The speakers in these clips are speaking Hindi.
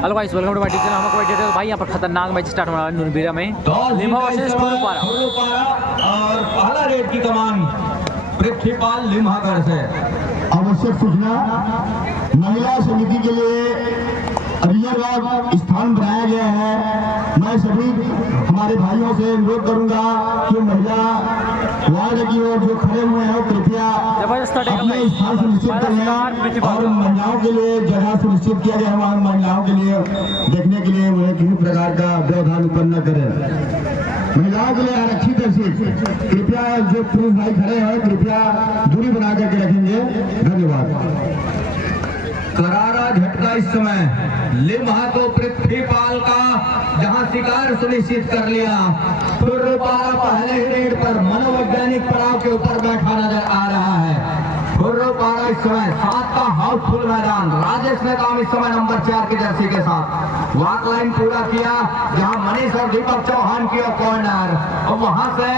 Hello guys, welcome to my channel. हम आपको डिटेल भाई यहाँ पर खतरनाक मैच स्टार्ट होने वाला है नुरबीरा में। लिम्हा वर्सेस खुरुपारा और पहला रेड की कमान पृथ्वीपाल लिम्हागढ़ से। आवश्यक सूचना, महिला समिति के लिए रिजर्व स्थान बनाया गया है। मैं सभी हमारे भाइयों से अनुरोध करूंगा कि महिला वार्ड की ओर जो खड़े हुए हैं कृपया अपने स्थान सुनिश्चित करें और महिलाओं के लिए जगह सुनिश्चित किया जाए। हमारी महिलाओं के लिए देखने के लिए उन्हें किसी प्रकार का व्यवधान उत्पन्न न करें। महिलाओं के लिए आरक्षित सीट कृपया, जो पुरुष भाई खड़े हैं कृपया दूरी बना करके रखेंगे। धन्यवाद। करारा झटका इस समय लिम्हा को पृथ्वीपाल का जहां शिकार सुनिश्चित कर लिया। खुर्रुपारा पहले ही रेड पर मनोवैज्ञानिक पड़ाव के ऊपर बैठा नजर आ रहा है। खुर्रुपारा इस समय 7 का हाउसफुल मैदान। राजेश ने काम इस समय नंबर 4 की जर्सी के साथ वॉक लाइन पूरा किया, जहां मनीष और दीपक चौहान की कॉर्नर और वहां से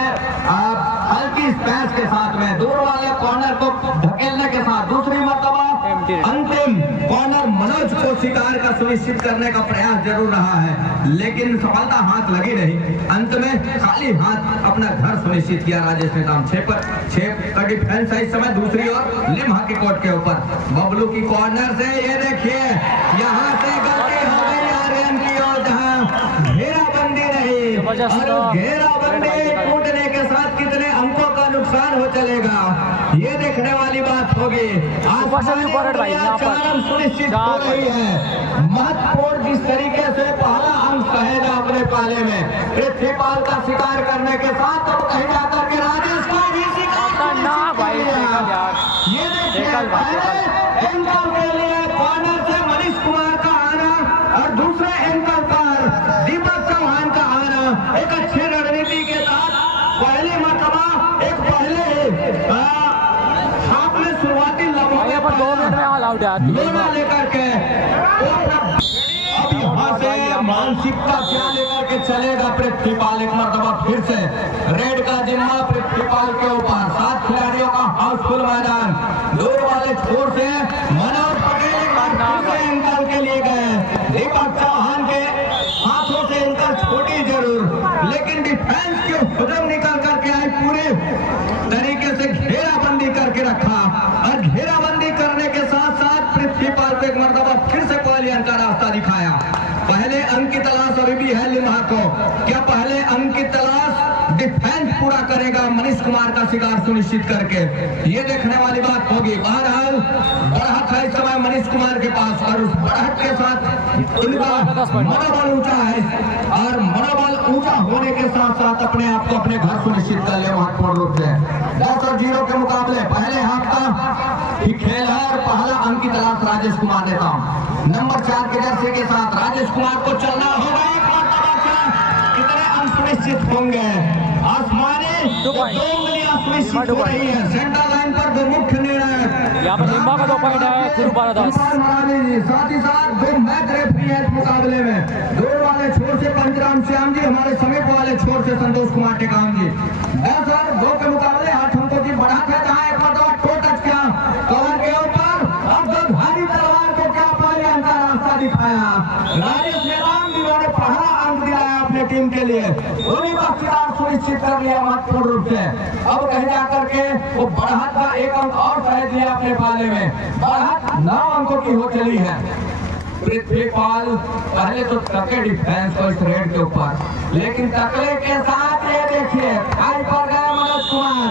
हल्की स्पैस के साथ में दूर वाले कॉर्नर को धकेलने के साथ दूसरी मर्तबा अंतिम कॉर्नर मनोज को शिकार का सुनिश्चित करने का प्रयास जरूर रहा है, लेकिन सफलता हाथ लगी नहीं। अंत में खाली हाथ अपना घर सुनिश्चित किया राजेश ने काम। 6 का डिफेंस है इस समय दूसरी ओर लिम्हा के कोर्ट के ऊपर। बबलू की कॉर्नर से ये देखिए यहाँ से गलती हो गई आर्यन की ओर, जहाँ घेराबंदी रही और घेराबंदी टूटने के साथ कितने अंकों का नुकसान हो चलेगा ये देखने वाली बात होगी। सुनिश्चित हो रही है महत्वपूर्ण जिस तरीके से पहला अंक कहेगा अपने पाले में पृथ्वीपाल का शिकार करने के साथ अब कहीं जाकर के राजेश को भी ये एंकल के लिए कॉर्नर से मनीष कुमार का आना और दूसरे एंकल पर दीपक चौहान का आना एक अच्छी रणनीति के साथ पहली मरतबा एक पहले आपने शुरुआती लम्हे पर 2 मिनट में ऑल आउट है लेकर के अब यहाँ से मानसिकता क्या लेकर के चलेगा पृथ्वीपाल। एक मरतबा फिर से रेड का जिम्मा पृथ्वीपाल के ऊपर। 7 खिलाड़ियों का हाउसफुल मैदान। दूर वाले छोर से मनोज पटेल एंकल के लिए गए। दीपक चौहान के हाथों से एंकल छोटी जरूर, लेकिन डिफेंस के हुजूम निकल करके आई, पूरे तरीके से घेराबंदी करके रखा और घेराबंदी करने के साथ साथ पृथ्वीपाल को एक मरतबा फिर से क्वालियन का रास्ता दिखाया। पहले अंक की तलाश अभी भी है लिम्हा को। क्या पहले अंक की तलाश डिफेंस पूरा करेगा मनीष कुमार का शिकार सुनिश्चित करके? ये देखने वाली बात होगी। बहरहाल बढ़त है इस समय मनीष कुमार के पास और उस बढ़त के साथ उनका मनोबल ऊंचा है और मनोबल ऊंचा होने के साथ साथ अपने आप को अपने घर सुनिश्चित कर ले महत्वपूर्ण रूप से। 10 और 0 के मुकाबले पहले हाफ का ही खेल है और पहला अंक की तलाश राजेश कुमार ने काम नंबर 4 के जर्सी के साथ राजेश कुमार को चलना होगा। एक मरतबा कितने अंक सुनिश्चित होंगे? आसमानी 2 उंगलियां सुनिश्चित हो रही है। सेंटर लाइन पर 2 मुख्य निर्णय। यहाँ पर लिम्हा का 2 पॉइंट है, खुरुपारा 10। साथ ही साथ 2 मैच रेफरी है इस मुकाबले में। दूर वाले छोर से पंचराम श्याम जी, हमारे समीप वाले छोर से संतोष कुमार टेकाम जी। 10 और 2 के मुकाबले 8 अंकों की बढ़त है, जहाँ एक मरतबा टो टच किया कवर के ऊपर और 2 भारी तलवार को क्या पहले अंक का रास्ता दिखाया। राजेश नेताम जी ने पहला अंक दिलाया अपने टीम के लिए। उन्हीं का शिकार सुनिश्चित कर लिया महत्वपूर्ण रूप से। अब कहीं जाकर के वो बढ़त का 1 अंक और सहेज लिया अपने पाले में। बढ़त 9 अंकों की हो चली है। पृथ्वीपाल पहले तो टके डिफेंस को इस रेड के ऊपर, लेकिन टकले के साथ ये देखिए खाई पर गए मनोज कुमार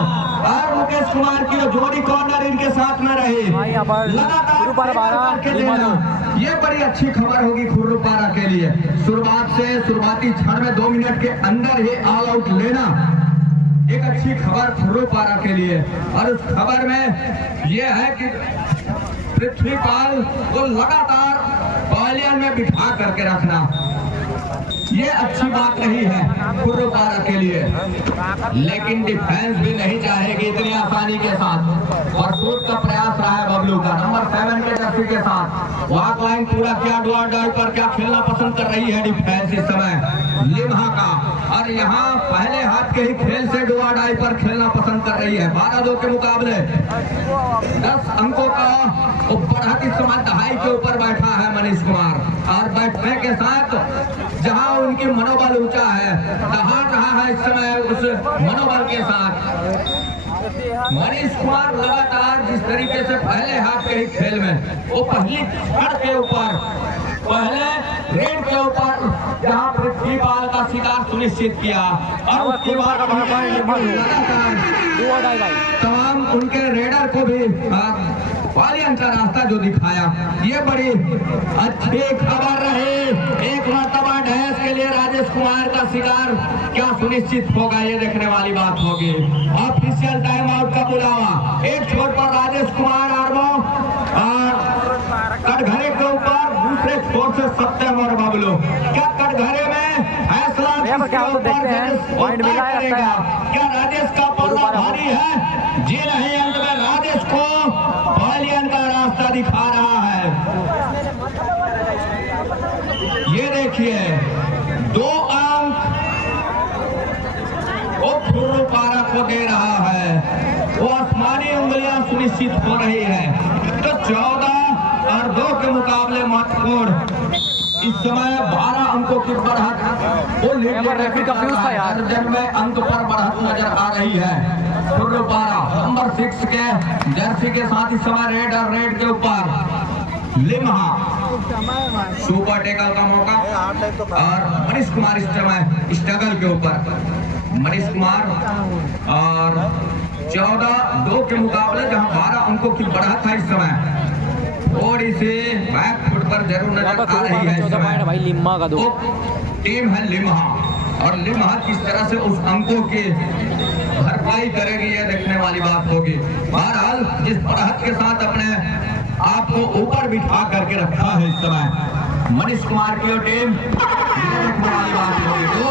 और मुकेश कुमार की जोड़ी कॉर्नर इनके साथ में रही। लगातार ये बड़ी अच्छी खबर होगी खुर्रुपारा के लिए। शुरुआती क्षण में 2 मिनट के अंदर ही ऑल आउट लेना एक अच्छी खबर खुर्रुपारा के लिए। और उस खबर में यह है कि पृथ्वीपाल को लगातार पवेलियन में बिठा करके रखना ये अच्छी बात नहीं है खुर्रुपारा के लिए, लेकिन डिफेंस भी नहीं चाहेगी इतनी आसानी के साथ। और शूट का प्रयास रहा है बबलू का नंबर 7 के जर्सी के साथ। वॉक लाइन पूरा किया, डुआ डाई पर क्या खेलना पसंद कर रही है डिफेंस इस समय लिम्हा का। और यहाँ पहले हाथ के ही खेल से डुआ डाई पर खेलना पसंद कर रही है। 12-2 के मुकाबले 10 अंकों का बढ़त इस समय दहाई के ऊपर बैठा है मनीष कुमार और बैठने के साथ जहां उनकी मनोबल ऊंचा है, दहाड़ रहा है इस समय उस मनोबल के साथ। मनीष कुमार लगातार जिस तरीके से पहले हाथ के ही खेल में वो पहली छड़ के ऊपर, पहले रेड के ऊपर जहां पृथ्वीपाल का शिकार सुनिश्चित किया और उसके बाद तमाम उनके रेडर को भी पालियन का रास्ता जो दिखाया, ये बड़ी अच्छी खबर रही। एक मर्तबा डैश के लिए राजेश कुमार का शिकार क्या सुनिश्चित होगा, ये देखने वाली बात होगी। ऑफिशियल टाइम आउट का बुलावा, एक छोर पर राजेश कुमार आर्मो और कटघरे के ऊपर दूसरे छोर से सत्यम और बबलू। क्या कटघरे में फैसला करेगा? क्या राजेश का पल्ला भारी है? जी नहीं, अंत में राजेश को पालियन का रास्ता दिखा रहा है। ये देखिए 2 अंक वो खुर्रू पारा को दे रहा है, वो आसमानी उंगलियां सुनिश्चित हो रही है। तो 14 और 2 के मुकाबले महत्वपूर्ण इस समय 12 अंकों की बढ़त वो दर्जन में अंक पर बढ़त नजर आ रही है। खुर्रू पारा नंबर 6 के जर्सी के साथ इस समय रेड और रेड के ऊपर लिम्हा सुपर टेकल का मौका और मनीष कुमार इस समय स्ट्रगल के ऊपर। मनीष कुमार और 14-2 के मुकाबले जहां 12 अंकों की बढ़त है इस समय, थोड़ी सी बैक फुट पर जरूर नजर आ रही है इस समय। भाई लिम्हा का दो टीम है लिम्हा, और लिम्हा किस तरह से उस अंकों की भरपाई करेगी, ये देखने वाली बात होगी। बहरहाल जिस बढ़त के साथ अपने आपको ऊपर बिठा करके रखा है इस समय मनीष कुमार की टीम, देखने वाली बात होगी। 2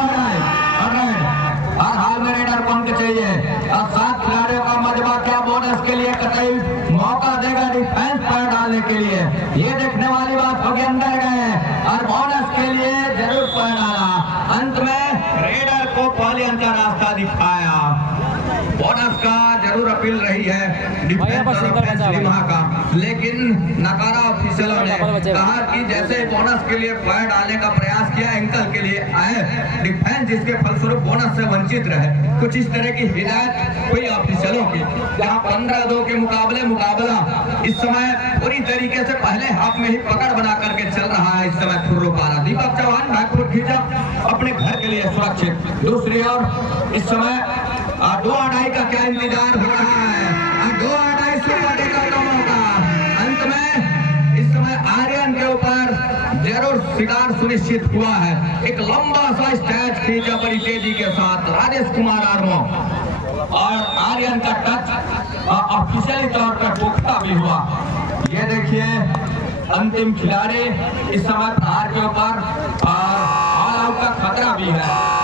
हर हाल में रेडर को अंक चाहिए और 7 खिलाड़ियों का मजबा क्या बोनस के लिए कतई मौका देगा डिफेंस पर डालने के लिए, ये देखने वाली बात होगी। अंदर गए और बोनस के लिए जरूर पर डाला, अंत में रेडर को पालियन का रास्ता दिखाया। बोनस का जरूर अपील रही है डिफेंस लिम्हा का, लेकिन नकारा ऑफिशियलों ने कहा कि जैसे बोनस के लिए पैर डालने का प्रयास किया, एंकल के लिए आए डिफेंस, जिसके फलस्वरूप बोनस से वंचित रहे। कुछ इस तरह की हिदायत हुई ऑफिशियलों की। जहां 15-2 के मुकाबला इस समय पूरी तरीके से पहले हाफ में ही पकड़ बना करके चल रहा है इस समय खुर्रू पारा। दीपक चौहान बैकफुट खींचा अपने घर के लिए सुरक्षित। दूसरी ओर इस समय 2-2 का क्या इंतजार हो रहा है, 2-2 सुपर टेकल का मौका। अंत में इस समय आर्यन के ऊपर जरूर शिकार सुनिश्चित हुआ है। एक लंबा सा स्टैच खींचा बड़ी तेजी के साथ राजेश कुमार आर्मो, और आर्यन का टच ऑफिशियली तौर पर पुख्ता भी हुआ। ये देखिए अंतिम खिलाड़ी इस समय प्रहार के ऊपर, और ऑल आउट का खतरा भी है।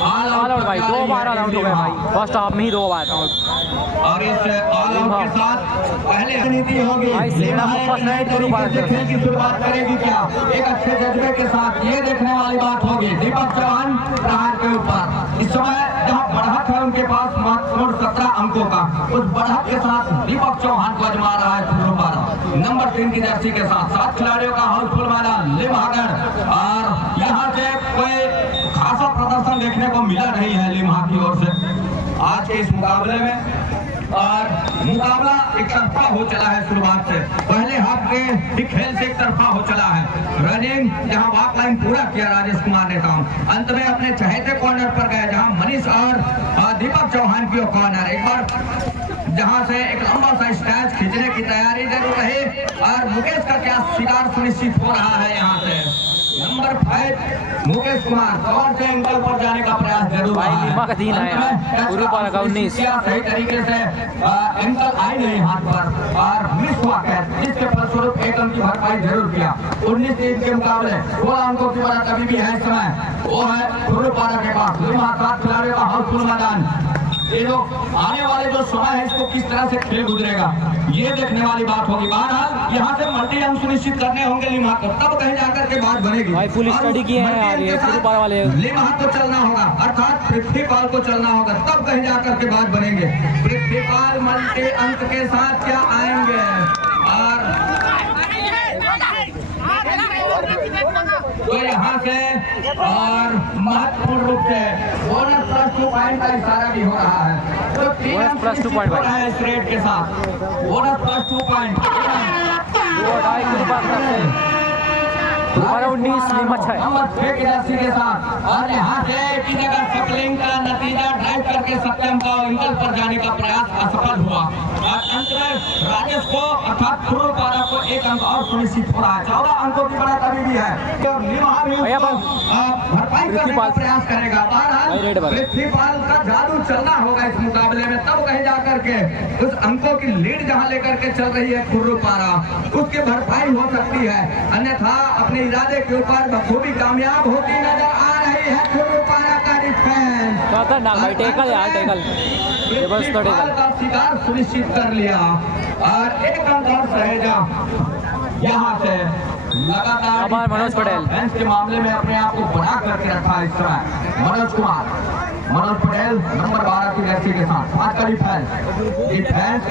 ऑल आउट भाई 2 बार ऑल आउट हो गए भाई, फर्स्ट हाफ में ही 2 बार आउट। और इस ऑल आउट के साथ पहले रणनीति होगी खेल की शुरुआत करेगी क्या, एक अच्छे जज्बे के साथ, ये देखने वाली बात होगी। दीपक चौहान प्रहार के ऊपर इस समय जहां बढ़त है उनके पास महत्वपूर्ण 17 अंकों का, उस बढ़त के साथ दीपक चौहान को आजमा रहा है खुर्रू पारा नंबर 3 की जर्सी के साथ। 7 खिलाड़ियों का हाउसफुल मैदान लिम्हागढ़, और यहाँ से कोई खासा प्रदर्शन देखने को मिला नहीं है लिम्हा की ओर से आज के इस मुकाबले में। और मुकाबला एक तरफा हो चला है शुरुआत से, पहले हाफ के खेल से एक तरफा हो चला है। रनिंग जहां वॉक लाइन पूरा किया राजेश कुमार ने काम, अंत में अपने चहेते कॉर्नर पर गए जहां मनीष और दीपक चौहान की कॉर्नर, एक बार जहां से एक लंबा सा स्टैच खींचने की तैयारी जरूर रही, और मुकेश का क्या शिकार सुनिश्चित हो रहा है यहाँ से। नंबर 5 मुकेश कुमार कवर से एंकल पर जाने का प्रयास जरूर भाई लिम्हा का 3 आया, खुर्रू पारा का 19। सही तरीके से एंकल आई नहीं हाथ पर और मिस हुआ कैच, जिसके फलस्वरूप 1 अंक की भरपाई जरूर किया। 19 टीम के मुकाबले 16 अंकों की बढ़त अभी भी है इस समय, वो है खुर्रू पारा के पास। लिम्हा 7 खिलाड़ियों का हाउसफुल मैदान, ये लोग आने वाले जो समय है इसको किस तरह से खेल गुजरेगा, ये देखने वाली बात होगी। बहरहाल यहाँ से मल्टी अंक सुनिश्चित करने होंगे लिम्हा को, तब कहीं जाकर के बात बनेगी। भाई फुल स्टडी किए हैं यार ये खुर्रू पारा वाले। लिम्हा को चलना होगा, अर्थात पृथ्वीपाल को चलना होगा, तब कहीं जाकर के बात बनेंगे। पृथ्वीपाल मल्टी अंक के साथ क्या आएंगे, और से और महत्वपूर्ण रूप से बोनस प्लस 2 पॉइंट का इशारा भी हो रहा है। तो 3 बोनस प्लस 2 पॉइंट है इस रेट के साथ, बोनस प्लस 2 पॉइंट 2.5 गुरुपारा 19 लीमच है नंबर 6 की जर्सी के साथ। और यहाँ से की जगह सकलिंग का नतीजा ड्राइव करके सत्यम का इंकल पर जाने का प्रयास असफल हुआ और अंत में राजेश को अर्थात खुरुपारा को 1 अंक और सुनिश्चित हो रहा है। 14 अंकों की बढ़त अभी भी है। भरपाई करने का प्रयास करेगा। बहरहाल पृथ्वीपाल का जादू चलना होगा इस मुकाबले में, तब कहीं जाकर के उस अंकों की लीड जहाँ लेकर के चल रही है खुरुपारा, उसकी भरपाई हो सकती है। अन्यथा अपने इरादे के ऊपर बखूबी कामयाब होती नजर आ रही है खुरुपारा का डिफेंस। खतरनाक भाई, टेकल यार, टेकल जबरदस्त टेकल का शिकार सुनिश्चित कर लिया और 1 अंक और सहेजा। यहाँ से लगातार मनोज पटेल डिफेंस के मामले में अपने आप को बना करके रखा इस समय मनोज पटेल नंबर 12 की जर्सी के साथ 5 का डिफेंस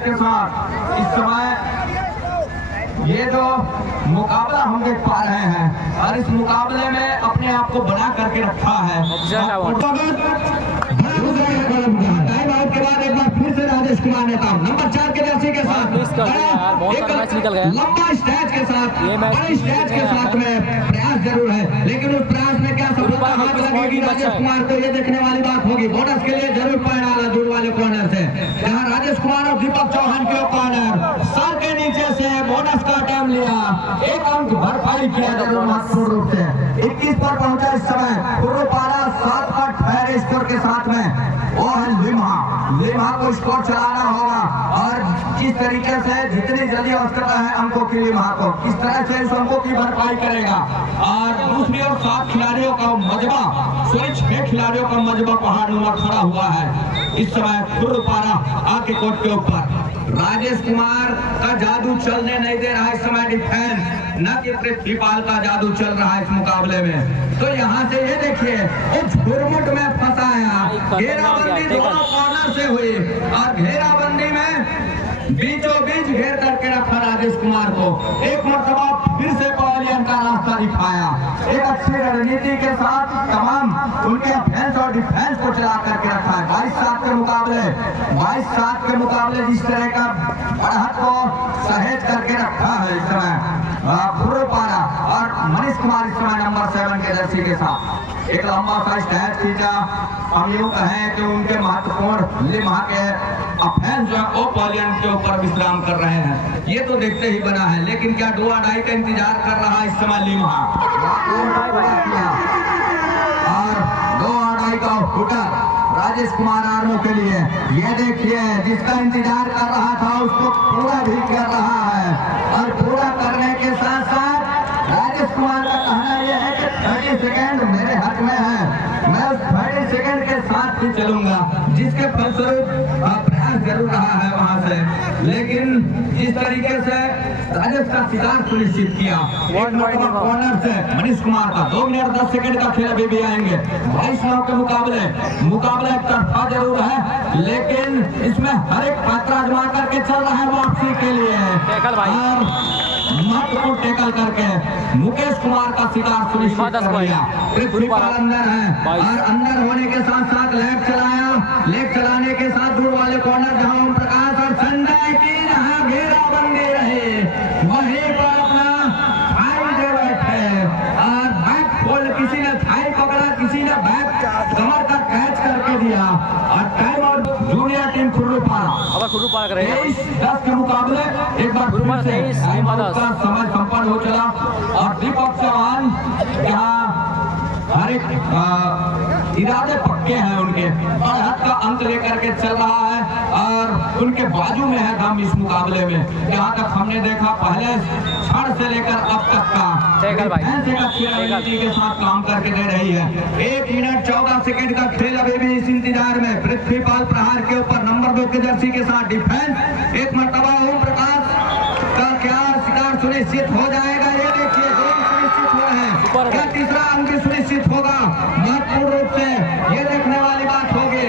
के साथ इस समय ये जो मुकाबला हम देख पा रहे हैं और इस मुकाबले में अपने आप को बना करके रखा है। टाइम आउट के बाद एक बार फिर से राजेश कुमार नेता नंबर 4 के जर्सी के साथ लंबा स्टैच के साथ बड़े स्टैच के साथ में प्रयास जरूर है, लेकिन उस प्रयास में क्या सफलता हाथ लगेगी राजेश कुमार को, ये देखने वाली बात होगी। बोनस के लिए जरूर पॉइंट डाला दूर वाले कॉर्नर से, जहां राजेश कुमार और दीपक चौहान के कॉर्नर सर के नीचे से बोनस का टाइम लिया, 1 अंक भरपाई किया जरूर महत्वपूर्ण रूप से। 21 पर पहुंचा इस समय खुरुपारा 7 पर ठहरे स्कोर के साथ में वो है लिम्हा को स्कोर चलाना होगा और जिस तरीके से जितनी जल्दी आवश्यकता है अंकों की लिम्हा को, किस तरह से इस अंकों की भरपाई करेगा। और दूसरी ओर 7 खिलाड़ियों का मजबा, 6 खिलाड़ियों का मजबा पहाड़ नुमा खड़ा हुआ है इस समय खुरुपारा आके कोर्ट के ऊपर। राजेश कुमार का जादू चलने नहीं दे रहा है इस समय डिफेंस, न कि पृथ्वीपाल का जादू चल रहा है इस मुकाबले में। तो यहाँ से ये देखिए उस घुरमुट में फंसाया, घेराबंदी दोनों कॉर्नर से हुई और घेराबंदी में बीचों बीच घेर करके रखा राजेश कुमार को। एक मरतबा फिर से पवेलियन का रास्ता दिखाया, एक अच्छी रणनीति के साथ तमाम उनके ऑफेंस और डिफेंस को चला करके रखा है। 22-7 के मुकाबले जिस तरह का बढ़त को सहेज करके रखा है इस समय खुरुपारा और मनीष कुमार इस समय नंबर 7 के जर्सी के साथ एक लंबा सा स्टैच खींचा। हम यूं कहें कि उनके महत्वपूर्ण लिम्हा के ऑफेंस जो ओपोलियन के ऊपर विश्राम कर रहे हैं, ये तो देखते ही बना है। लेकिन क्या डो और डाई का इंतजार कर रहा है इस समय लिम्हा और डो और डाई का हुटर राजेश कुमार आर्मो के लिए। ये देखिए जिसका इंतजार कर रहा था उसको पूरा भी कर रहा है और पूरा करने के साथ साथ राजेश कुमार का कहना यह है कि 30 सेकेंड मेरे हक में है, मैं उस 30 सेकेंड के साथ ही चलूंगा, जिसके फलस्वरूप प्रयास जरूर रहा है वहां से। लेकिन जिस तरीके से राजेश का शिकार सुनिश्चित किया कॉर्नर से मनीष कुमार का 2 मिनट 10 सेकंड का खेल अभी भी आएंगे। 22 राउंड के मुकाबले एक तरफा जरूर है, लेकिन इसमें हर एक पात्र आजमा करके चल रहा है वापसी के लिए और महत्वपूर्ण टैकल करके मुकेश कुमार का शिकार सुनिश्चित कर लिया। पृथ्वीपाल अंदर है और अंदर होने के साथ साथ लेग चलाने के साथ दूर वाले कॉर्नर जहां ओम प्रकाश और संजय की जहां घेराबंदी रही वहीं पर अपना थाई दे बैठे और बैक फोल्ड, किसी ने थाई पकड़ा, किसी ने बैक कमर का कैच करके दिया और टाइम आउट जूनियर टीम खुरुपारा। 23-10 के मुकाबले एक बार फिर से टाइम आउट का समय संपन्न हो चला और दीपक चौहान यहाँ हर एक इरादे पक्के हैं उनके और हद का अंक लेकर के चल रहा है और उनके बाजू में है दम इस मुकाबले में। जहाँ तक हमने देखा पहले क्षण से लेकर अब तक का रणनीति के साथ काम करके दे रही है। 1 मिनट 14 सेकंड का खेल अभी भी इस इंतजार में। पृथ्वीपाल प्रहार के ऊपर नंबर 2 के जर्सी के साथ डिफेंस, एक मरतबा ओम प्रकाश का क्या शिकार सुनिश्चित हो जाएगा, ये देखिए सुनिश्चित हो रहे हैं, क्या तीसरा अंक भी सुनिश्चित होगा महत्वपूर्ण रूप से, ये देखने वाली बात होगी।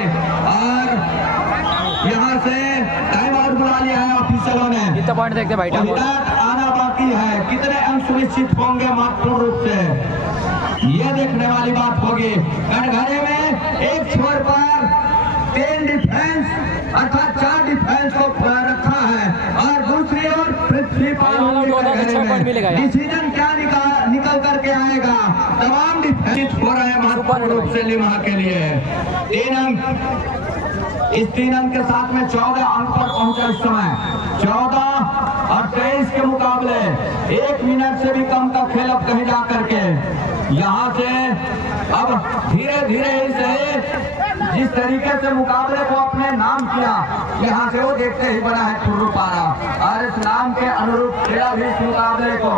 और यहाँ से टाइम आउट बुला लिया है ऑफिसरों ने, देखते भाई आना बाकी बाकी है, कितने अंक सुनिश्चित होंगे महत्वपूर्ण रूप से ये देखने वाली बात होगी। कटघरे में एक छोर पर 3 डिफेंस अर्थात 4 डिफेंस को रखा है और दूसरी ओर पृथ्वी डिसीजन क्या निकल करके आएगा। तमाम डिफेंस हो रहे हैं महत्वपूर्ण रूप से लिम्हा के लिए 3 अंक। इस 3 अंक के साथ में 14 अंक पर पहुंचा इस समय। 14 और 23 के मुकाबले 1 मिनट से भी कम का खेल अब कहीं जा करके यहाँ से अब धीरे धीरे इसे जिस तरीके से मुकाबले को अपने नाम किया यहाँ से वो देखते ही बना है खुर्रुपारा और इस नाम के अनुरूप खेला भी इस मुकाबले को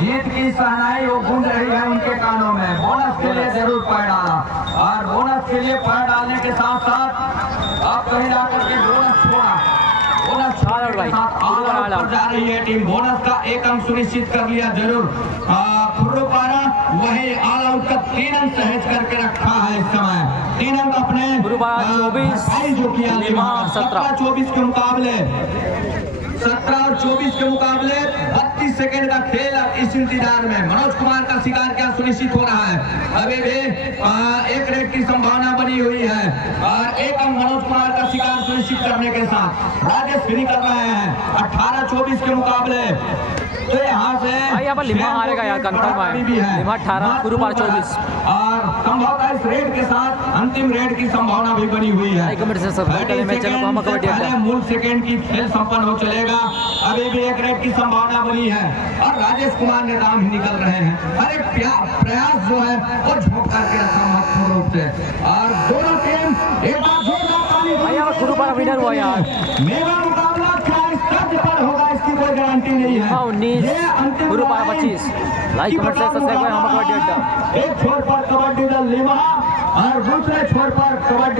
जीत की सहनाई वो गूंज रही है उनके कानों में। बोनस के लिए जरूर पैर डाला और बोनस के लिए पैर डालने के साथ साथ अब कहीं जाकर के बोनस छोड़ा। बोनस के साथ ऑल आउट पर जा रही है टीम। बोनस का 1 अंक सुनिश्चित कर लिया जरूर खुर्रुपारा, वही ऑल आउट का 3 अंक सहेज करके रखा है इस समय। 3 अंक अपने 24 जो किया 17-24 के मुकाबले 17 और 24 के मुकाबले 32 सेकंड का खेल इस इंतजार में मनोज कुमार का शिकार क्या सुनिश्चित हो रहा है। अभी भी 1 रेड की संभावना बनी हुई है और 1 अंक मनोज कुमार का शिकार सुनिश्चित करने के साथ राजेश भी कर रहे हैं 18-24 के मुकाबले। तो यहाँ से लिम्हा हारेगा यार, कंफर्म है। लिम्हा 18, खुर्रुपारा 24 और संभवतः इस रेड के साथ अंतिम रेड की संभावना भी बनी हुई है। मूल सेकंड की खेल संपन्न हो चलेगा। अभी भी 1 रेड की संभावना बनी है और राजेश कुमार ने नाम ही निकल रहे हैं। अरे प्रयास जो है वो झोंक करके रखा महत्वपूर्ण रूप से और दोनों टीम एक बार खुर्रुपारा विनर हुआ यार। मेगा मुकाबला क्या इस तर्ज पर होगा इसकी कोई गारंटी नहीं है। 19 खुर्रुपारा 25। लाइक कमेंट शेयर सब्सक्राइब करें। एक छोर पर कबड्डी दल लिम्हा और दूसरे छोर पर कबड्डी